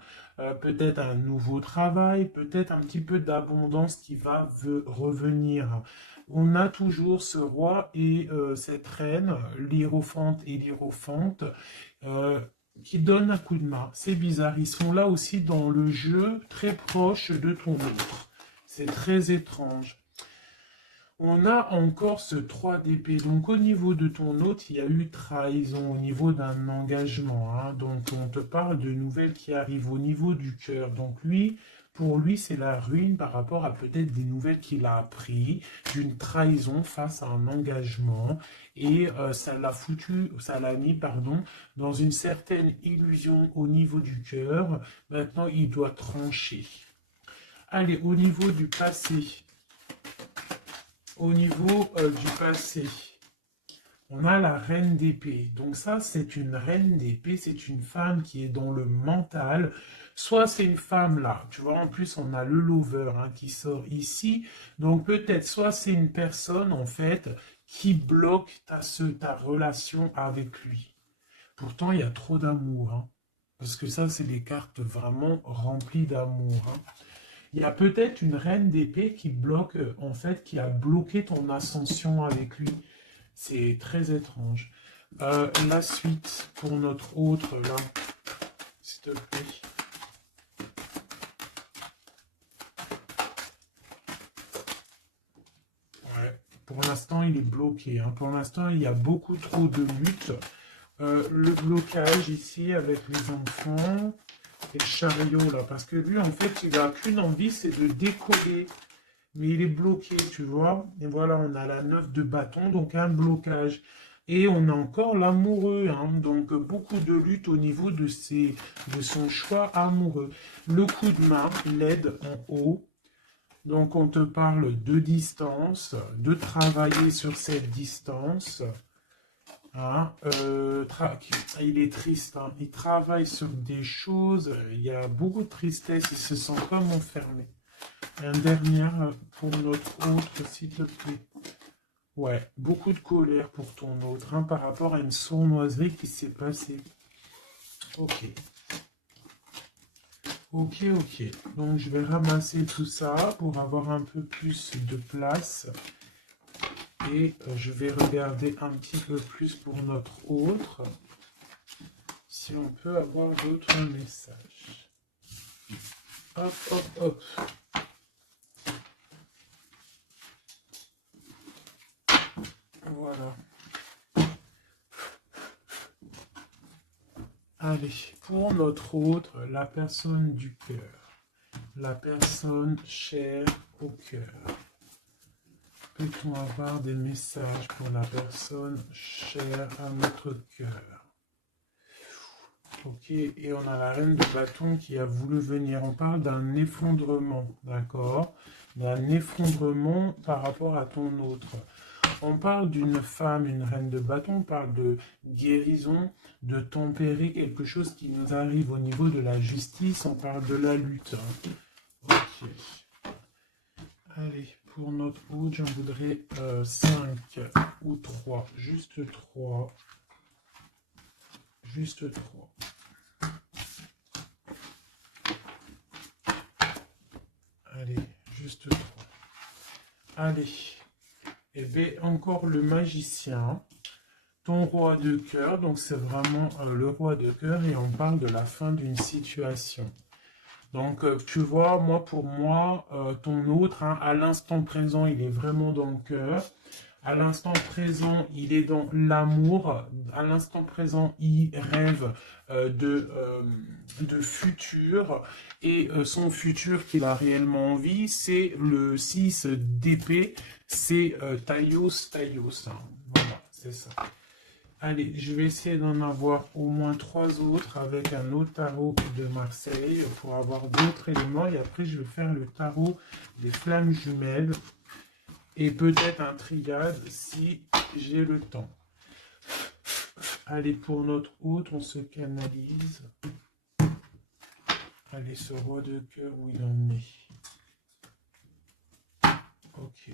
peut-être un nouveau travail, peut-être un petit peu d'abondance qui va revenir. On a toujours ce roi et cette reine, l'hiérophante et l'hiérophante, qui donnent un coup de main. C'est bizarre, ils sont là aussi dans le jeu, très proche de ton autre. C'est très étrange. On a encore ce 3 d'épée. Donc au niveau de ton autre, il y a eu trahison au niveau d'un engagement. Hein. Donc on te parle de nouvelles qui arrivent au niveau du cœur. Donc lui, pour lui, c'est la ruine par rapport à peut-être des nouvelles qu'il a appris, d'une trahison face à un engagement. Et ça l'a mis, pardon, dans une certaine illusion au niveau du cœur. Maintenant, il doit trancher. Allez, au niveau du passé. Au niveau du passé, on a la reine d'épée. Donc ça, c'est une reine d'épée, c'est une femme qui est dans le mental. Soit c'est une femme là, tu vois, en plus on a le lover hein, qui sort ici. Donc peut-être soit c'est une personne en fait qui bloque ta relation avec lui. Pourtant, il y a trop d'amour. Hein, parce que ça, c'est des cartes vraiment remplies d'amour. Hein. Il y a peut-être une reine d'épée qui bloque, en fait, qui a bloqué ton ascension avec lui. C'est très étrange. La suite pour notre autre, là, s'il te plaît. Ouais. Pour l'instant, il est bloqué. Hein. Pour l'instant, il y a beaucoup trop de luttes. Le blocage ici avec les enfants. Et le chariot, là, parce que lui, en fait, il n'a qu'une envie, c'est de décoller. Mais il est bloqué, tu vois. Et voilà, on a la 9 de bâton, donc un blocage. Et on a encore l'amoureux, hein, donc beaucoup de lutte au niveau de son choix amoureux. Le coup de main, l'aide en haut. Donc on te parle de distance, de travailler sur cette distance. Hein, il est triste, hein, il travaille sur des choses, il y a beaucoup de tristesse, il se sent comme enfermé. Un dernier pour notre autre, s'il te plaît. Ouais, beaucoup de colère pour ton autre, hein, par rapport à une sournoiserie qui s'est passée. Ok. Ok, ok. Donc je vais ramasser tout ça pour avoir un peu plus de place. Et je vais regarder un petit peu plus pour notre autre. Si on peut avoir d'autres messages. Hop, hop, hop. Voilà. Allez, pour notre autre, la personne du cœur. La personne chère au cœur. Peut-on avoir des messages pour la personne chère à notre cœur? Ok, et on a la reine de bâton qui a voulu venir. On parle d'un effondrement, d'accord? D'un effondrement par rapport à ton autre. On parle d'une femme, une reine de bâton, on parle de guérison, de tempérer quelque chose qui nous arrive au niveau de la justice, on parle de la lutte. Ok. Allez, pour notre autre, j'en voudrais 5 ou 3, juste 3. Juste 3. Allez, juste 3. Allez. Et bien, encore le magicien, ton roi de cœur, donc c'est vraiment le roi de cœur et on parle de la fin d'une situation. Donc, tu vois, pour moi, ton autre, hein, à l'instant présent, il est vraiment dans le cœur. À l'instant présent, il est dans l'amour. À l'instant présent, il rêve de futur. Et son futur qu'il a réellement envie, c'est le 6 d'épée. C'est Taios. Hein. Voilà, c'est ça. Allez, je vais essayer d'en avoir au moins 3 autres avec un autre tarot de Marseille pour avoir d'autres éléments. Et après, je vais faire le tarot des flammes jumelles. Et peut-être un triade si j'ai le temps. Allez, pour notre autre, on se canalise. Allez, ce roi de cœur, où il en est. Ok.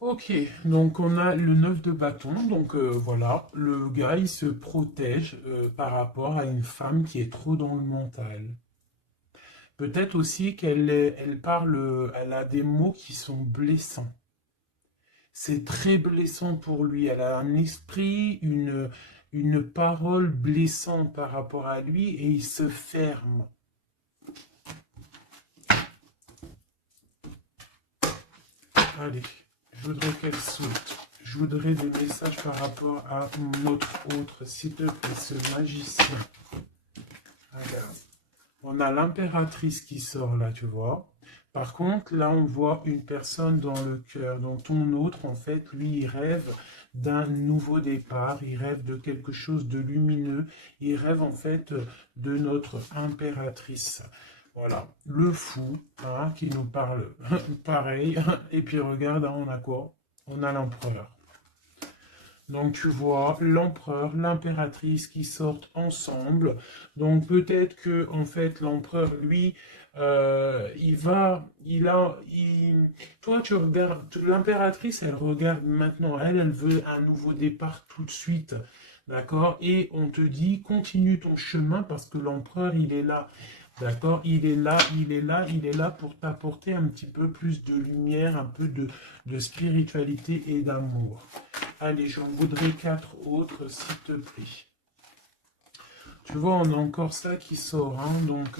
Ok, donc on a le 9 de bâton, donc voilà, le gars il se protège par rapport à une femme qui est trop dans le mental. Peut-être aussi elle parle, elle a des mots qui sont blessants. C'est très blessant pour lui, elle a un esprit, une parole blessante par rapport à lui et il se ferme. Allez. Je voudrais qu'elle saute. Je voudrais des messages par rapport à notre autre, s'il te plaît, ce magicien. Regarde. On a l'impératrice qui sort là, tu vois. Par contre, là, on voit une personne dans le cœur. Donc, ton autre, en fait, lui, il rêve d'un nouveau départ. Il rêve de quelque chose de lumineux. Il rêve, en fait, de notre impératrice. Voilà, le fou, hein, qui nous parle pareil. Et puis regarde, hein, on a quoi? On a l'empereur. Donc tu vois l'empereur, l'impératrice qui sortent ensemble. Donc peut-être que en fait l'empereur, lui, toi tu regardes, l'impératrice, elle regarde maintenant, elle veut un nouveau départ tout de suite. D'accord? Et on te dit, continue ton chemin parce que l'empereur, il est là. D'accord? Il est là, il est là, il est là pour t'apporter un petit peu plus de lumière, un peu de spiritualité et d'amour. Allez, j'en voudrais 4 autres, s'il te plaît. Tu vois, on a encore ça qui sort. Hein, donc,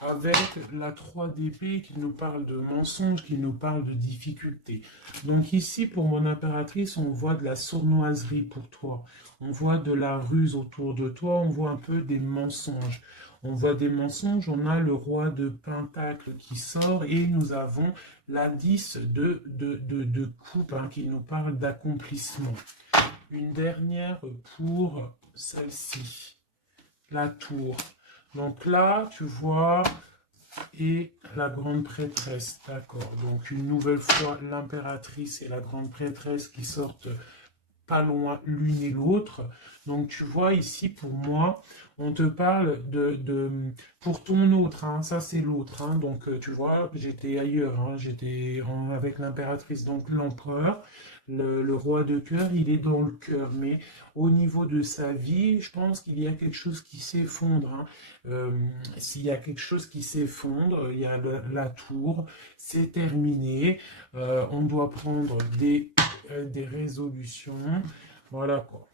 avec la 3 d'épée qui nous parle de mensonges, qui nous parle de difficultés. Donc ici, pour mon impératrice, on voit de la sournoiserie pour toi. On voit de la ruse autour de toi, on voit un peu des mensonges. On voit des mensonges, on a le roi de Pentacle qui sort et nous avons la 10 de coupe hein, qui nous parle d'accomplissement. Une dernière pour celle-ci, la tour. Donc là, tu vois, et la grande prêtresse, d'accord. Donc une nouvelle fois, l'impératrice et la grande prêtresse qui sortent pas loin l'une et l'autre. Donc tu vois ici, pour moi, on te parle pour ton autre, hein, ça c'est l'autre. Hein, donc tu vois, j'étais ailleurs, hein, avec l'impératrice, donc l'empereur. Le roi de cœur, il est dans le cœur, mais au niveau de sa vie, je pense qu'il y a quelque chose qui s'effondre. Hein. S'il y a quelque chose qui s'effondre, il y a la tour, c'est terminé. On doit prendre des résolutions. Voilà quoi.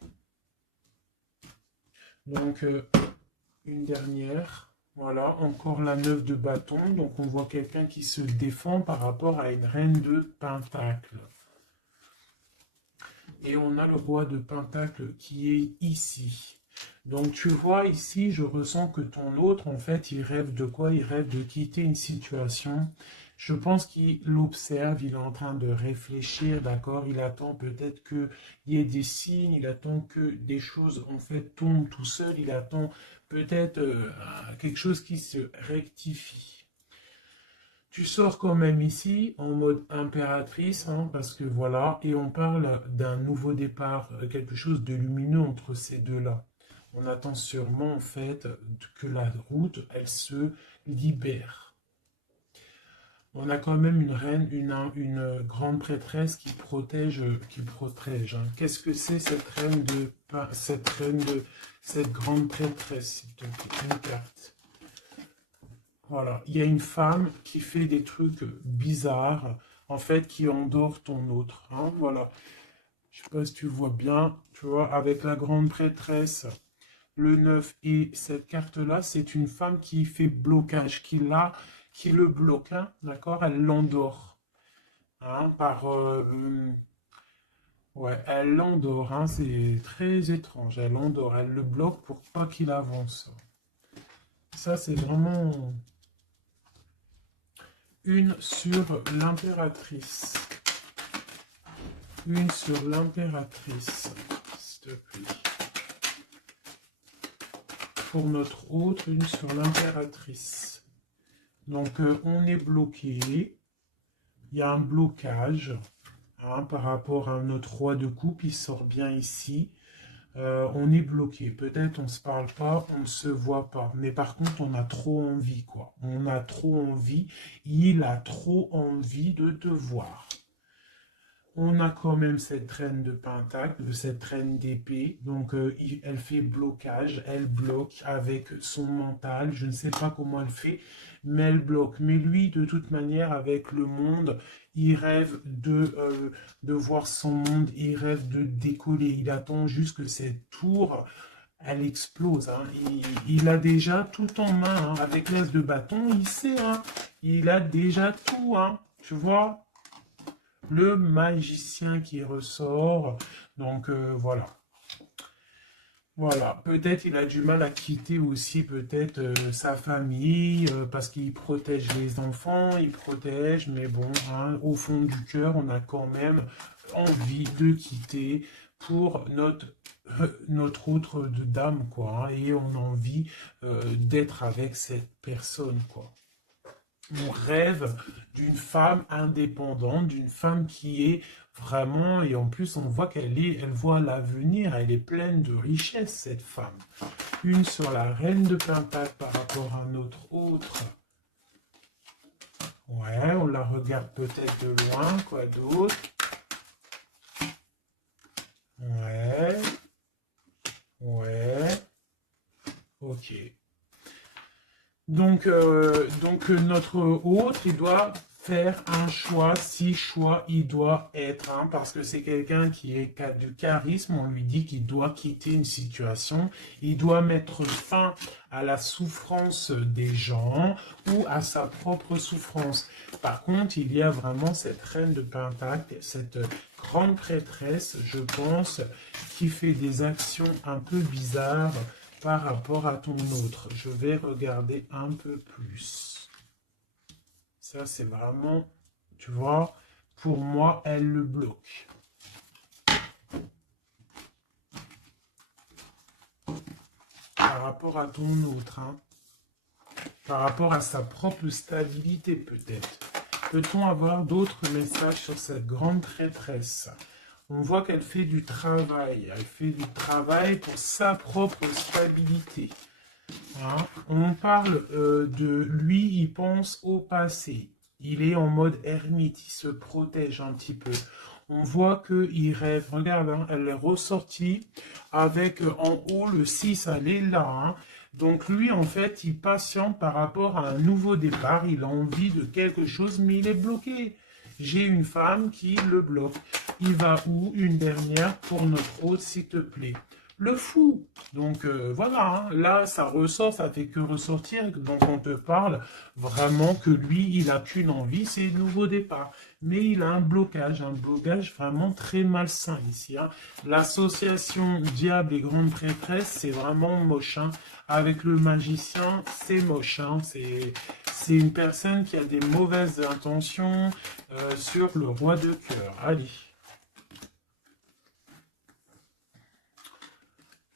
Donc, une dernière. Voilà, encore la 9 de bâton. Donc, on voit quelqu'un qui se défend par rapport à une reine de pentacle. Et on a le roi de pentacle qui est ici. Donc, tu vois ici, je ressens que ton autre, en fait, il rêve de quoi? Il rêve de quitter une situation. Je pense qu'il l'observe, il est en train de réfléchir, d'accord? Il attend peut-être qu'il y ait des signes, il attend que des choses, en fait, tombent tout seul, il attend peut-être quelque chose qui se rectifie. Tu sors quand même ici en mode impératrice, hein, parce que voilà, et on parle d'un nouveau départ, quelque chose de lumineux entre ces deux-là. On attend sûrement, en fait, que la route, elle se libère. On a quand même une reine, une grande prêtresse qui protège, hein. Qu'est-ce que c'est cette grande prêtresse, s'il te plaît, une carte. Voilà, il y a une femme qui fait des trucs bizarres, en fait, qui endort ton autre, hein, voilà. Je sais pas si tu vois bien, tu vois, avec la grande prêtresse, le 9 et cette carte-là, c'est une femme qui fait blocage, qui le bloque, hein, d'accord? Elle l'endort, hein, ouais, elle l'endort, hein, c'est très étrange, elle l'endort, elle le bloque pour pas qu'il avance. Ça, c'est vraiment une sur l'impératrice. Une sur l'impératrice, s'il te plaît. Pour notre autre, une sur l'impératrice. Donc, on est bloqué. Il y a un blocage hein, par rapport à notre roi de coupe. Il sort bien ici. On est bloqué. Peut-être on ne se parle pas, on ne se voit pas. Mais par contre, on a trop envie, quoi. On a trop envie. Il a trop envie de te voir. On a quand même cette reine de pentacle, cette reine d'épée. Donc, elle fait blocage. Elle bloque avec son mental. Je ne sais pas comment elle fait, mais elle bloque. Mais lui, de toute manière, avec le monde, il rêve de voir son monde. Il rêve de décoller. Il attend juste que cette tour, elle explose. Hein. Il a déjà tout en main. Hein. Avec l'as de bâton, il sait. Hein. Il a déjà tout. Hein. Tu vois? Le magicien qui ressort. Donc voilà. Voilà, peut-être il a du mal à quitter aussi peut-être sa famille parce qu'il protège les enfants, il protège, mais bon, hein, au fond du cœur, on a quand même envie de quitter pour notre autre de dame, quoi, hein, et on a envie d'être avec cette personne, quoi. On rêve d'une femme indépendante, d'une femme qui est vraiment, et en plus on voit elle voit l'avenir, elle est pleine de richesse cette femme. Une sur la reine de Pentacle par rapport à notre autre. Ouais, on la regarde peut-être de loin, quoi d'autre. Ouais. Ouais. Ok. Donc notre autre, il doit faire un choix, si choix il doit être, hein, parce que c'est quelqu'un qui est du charisme, on lui dit qu'il doit quitter une situation, il doit mettre fin à la souffrance des gens ou à sa propre souffrance. Par contre, il y a vraiment cette reine de Pentacle, cette grande prêtresse, je pense, qui fait des actions un peu bizarres par rapport à ton autre. Je vais regarder un peu plus. Ça, c'est vraiment, tu vois, pour moi, elle le bloque. Par rapport à ton autre, hein. Par rapport à sa propre stabilité, peut-être. Peut-on avoir d'autres messages sur cette grande traîtresse? On voit qu'elle fait du travail. Elle fait du travail pour sa propre stabilité. Hein? On parle de lui, il pense au passé. Il est en mode ermite, il se protège un petit peu. On voit qu'il rêve. Regarde, hein, elle est ressortie avec en haut le 6, elle est là. Hein. Donc lui, en fait, il patiente par rapport à un nouveau départ. Il a envie de quelque chose, mais il est bloqué. J'ai une femme qui le bloque. Il va où? Une dernière pour notre hôte, s'il te plaît. Le fou. Donc voilà, hein, là ça ressort, ça fait que ressortir. Donc on te parle vraiment que lui, il n'a qu'une envie, c'est le nouveau départ. Mais il a un blocage vraiment très malsain ici. Hein. L'association diable et grande prêtresse, c'est vraiment moche. Hein. Avec le magicien, c'est moche. Hein. C'est une personne qui a des mauvaises intentions sur le roi de cœur. Allez.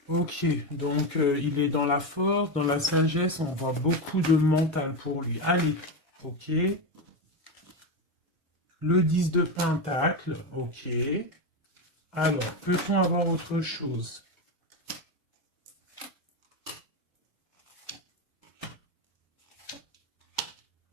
Ok, donc il est dans la force, dans la sagesse, on voit beaucoup de mental pour lui. Allez, ok. Le 10 de pentacle, ok. Alors, peut-on avoir autre chose?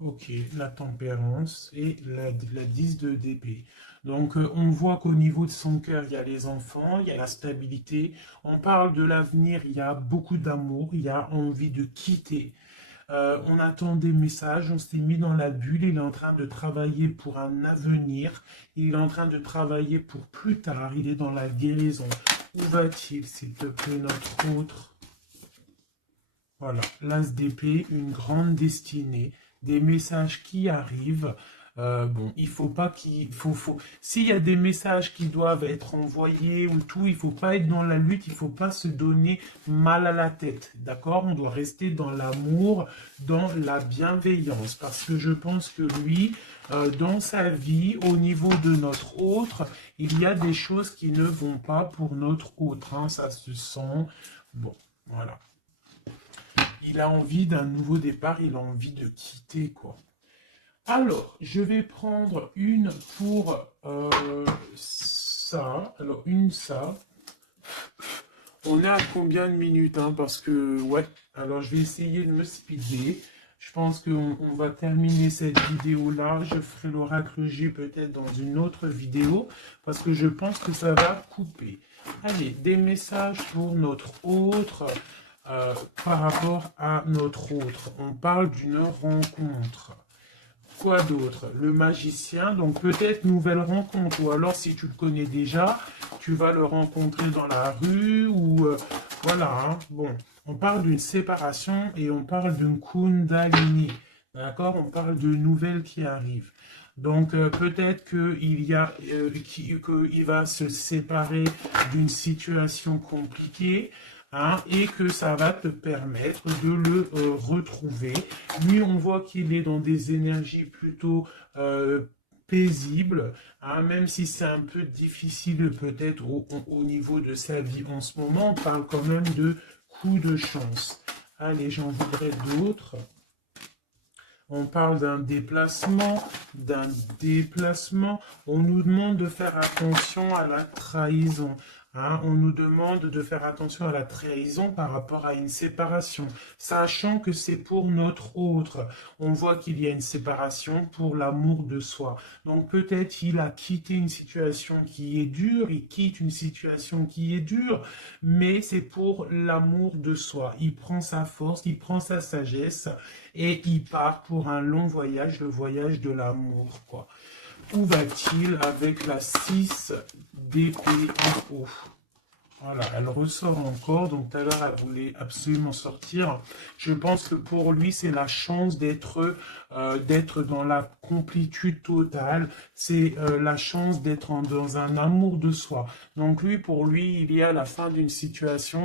Ok, la tempérance et la 10 de d'épée. Donc, on voit qu'au niveau de son cœur, il y a les enfants, il y a la stabilité. On parle de l'avenir, il y a beaucoup d'amour, il y a envie de quitter. On attend des messages, on s'est mis dans la bulle, il est en train de travailler pour un avenir, il est en train de travailler pour plus tard, il est dans la guérison. Où va-t-il, s'il te plaît, notre autre? Voilà, l'as d'épée, une grande destinée, des messages qui arrivent. Bon, il faut pas s'il y a des messages qui doivent être envoyés ou tout, il faut pas être dans la lutte, il faut pas se donner mal à la tête, d'accord? On doit rester dans l'amour, dans la bienveillance, parce que je pense que lui, dans sa vie, au niveau de notre autre, il y a des choses qui ne vont pas pour notre autre, hein, ça se sent. Bon, voilà. Il a envie d'un nouveau départ, il a envie de quitter, quoi. Alors, je vais prendre une pour ça. Alors, une ça. On est à combien de minutes, hein? Parce que, ouais. Alors, je vais essayer de me speeder. Je pense qu'on va terminer cette vidéo-là. Je ferai l'oracle J peut-être dans une autre vidéo. Parce que je pense que ça va couper. Allez, des messages pour notre autre. Par rapport à notre autre. On parle d'une rencontre. Quoi d'autre? Le magicien, donc peut-être nouvelle rencontre, ou alors si tu le connais déjà, tu vas le rencontrer dans la rue, ou voilà, hein. Bon, on parle d'une séparation et on parle d'une kundalini, d'accord? On parle de nouvelles qui arrivent. Donc peut-être qu'il va se séparer d'une situation compliquée, hein, et que ça va te permettre de le retrouver. Lui, on voit qu'il est dans des énergies plutôt paisibles, hein, même si c'est un peu difficile peut-être au niveau de sa vie en ce moment, on parle quand même de coup de chance. Allez, j'en voudrais d'autres. On parle d'un déplacement, On nous demande de faire attention à la trahison. Hein, on nous demande de faire attention à la trahison par rapport à une séparation, sachant que c'est pour notre autre. On voit qu'il y a une séparation pour l'amour de soi. Donc peut-être il a quitté une situation qui est dure, il quitte une situation qui est dure, mais c'est pour l'amour de soi. Il prend sa force, il prend sa sagesse et il part pour un long voyage, le voyage de l'amour, quoi. Où va-t-il avec la 6 d'épée en haut? Voilà, elle ressort encore. Donc tout à l'heure, elle voulait absolument sortir. Je pense que pour lui, c'est la chance d'être dans la complétude totale. C'est la chance d'être dans un amour de soi. Donc lui, pour lui, il y a la fin d'une situation.